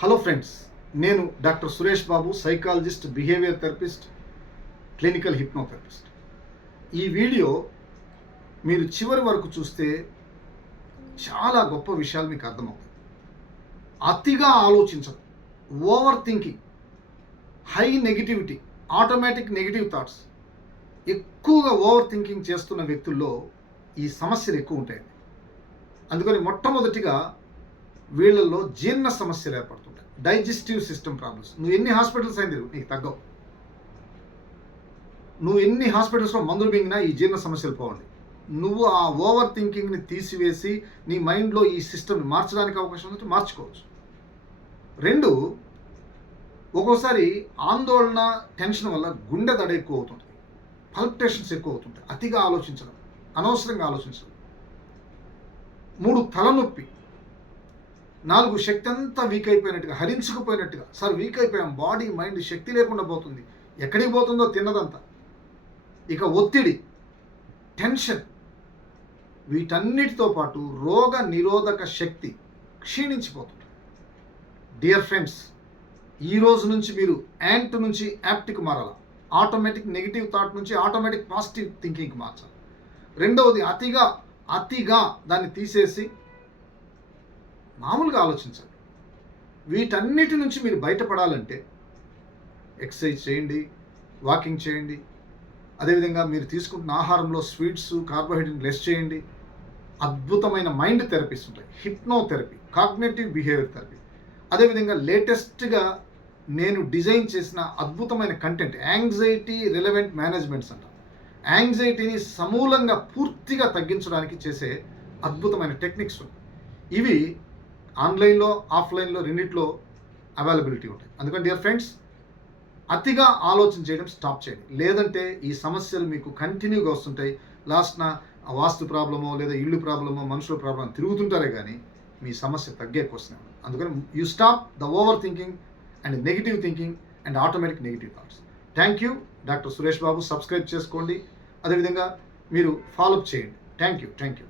Hello friends నేను doctor Suresh Babu psychologist behaviour therapist clinical hypnotherapist ఈ video మీరు చివరి వరకు చూస్తే చాలా గొప్ప విషయాలు మీకు అర్థమవుతాయి. అతిగా ఆలోచించడం over thinking high negativity automatic negative thoughts ఎక్కువగా ఓవర్ థింకింగ్ చేస్తున్న వ్యక్తుల్లో ఈ సమస్యలు ఎక్కువ ఉంటాయండి. అందుకని మొట్టమొదటిగా వీళ్ళల్లో జీర్ణ సమస్యలు ఏర్పడుతుంది డైజెస్టివ్ సిస్టమ్ ప్రాబ్లమ్స్. నువ్వు ఎన్ని హాస్పిటల్స్ అయింది నీకు తగ్గవు. నువ్వు ఎన్ని హాస్పిటల్స్లో మందులు మింగినా ఈ జీర్ణ సమస్యలు పోవండి. నువ్వు ఆ ఓవర్ థింకింగ్ని తీసివేసి నీ మైండ్లో ఈ సిస్టమ్ని మార్చడానికి అవకాశం ఉంటే మార్చుకోవచ్చు. రెండు ఒక్కోసారి ఆందోళన టెన్షన్ వల్ల గుండె దడ ఎక్కువ అవుతుంది పల్పిటేషన్స్ ఎక్కువ అవుతుంటాయి. అతిగా ఆలోచించడం అనవసరంగా ఆలోచించడం. మూడు తలనొప్పి. నాలుగు శక్తి అంతా వీక్ అయిపోయినట్టుగా హరించుకుపోయినట్టుగా. సార్ వీక్ అయిపోయాం. బాడీ మైండ్ శక్తి లేకుండా పోతుంది. ఎక్కడికి పోతుందో తిన్నదంతా. ఇక ఒత్తిడి టెన్షన్ వీటన్నిటితో పాటు రోగ నిరోధక శక్తి క్షీణించిపోతుంది. డియర్ ఫ్రెండ్స్ ఈ రోజు నుంచి మీరు యాంట్ నుంచి యాప్ట్కి మారాలి? ఆటోమేటిక్ నెగిటివ్ థాట్ నుంచి ఆటోమేటిక్ పాజిటివ్ థింకింగ్కి మార్చాలి. రెండవది అతిగా అతిగా దాన్ని తీసేసి మామూలుగా ఆలోచించండి. వీటన్నిటి నుంచి మీరు బయటపడాలంటే ఎక్సర్సైజ్ చేయండి వాకింగ్ చేయండి అదేవిధంగా మీరు తీసుకుంటున్న ఆహారంలో స్వీట్స్ కార్బోహైడ్రేట్ లెస్ చేయండి. అద్భుతమైన మైండ్ థెరపీస్ ఉంటాయి. Hypno therapy cognitive behaviour therapy. అదేవిధంగా లేటెస్ట్గా నేను డిజైన్ చేసిన అద్భుతమైన కంటెంట్ యాంగ్జైటీ రిలవెంట్ మేనేజ్మెంట్స్ అంట. యాంగ్జైటీని సమూలంగా పూర్తిగా తగ్గించడానికి చేసే అద్భుతమైన టెక్నిక్స్ ఇవి ఆన్లైన్లో ఆఫ్లైన్లో రెండిట్లో అవైలబిలిటీ ఉంటాయి. అందుకని డియర్ ఫ్రెండ్స్ అతిగా ఆలోచన చేయడం స్టాప్ చేయండి. లేదంటే ఈ సమస్యలు మీకు కంటిన్యూగా వస్తుంటాయి. లాస్ట్న వాస్తు ప్రాబ్లమో లేదా ఇళ్ళు ప్రాబ్లమో మనుషుల ప్రాబ్లం తిరుగుతుంటారే కానీ మీ సమస్య తగ్గే క్వశ్చన్ అందుకని you stop the over thinking and negative thinking and automatic negative thoughts thank you doctor Suresh Babu subscribe చేసుకోండి. అదేవిధంగా మీరు ఫాలోఅప్ చేయండి. Thank you thank you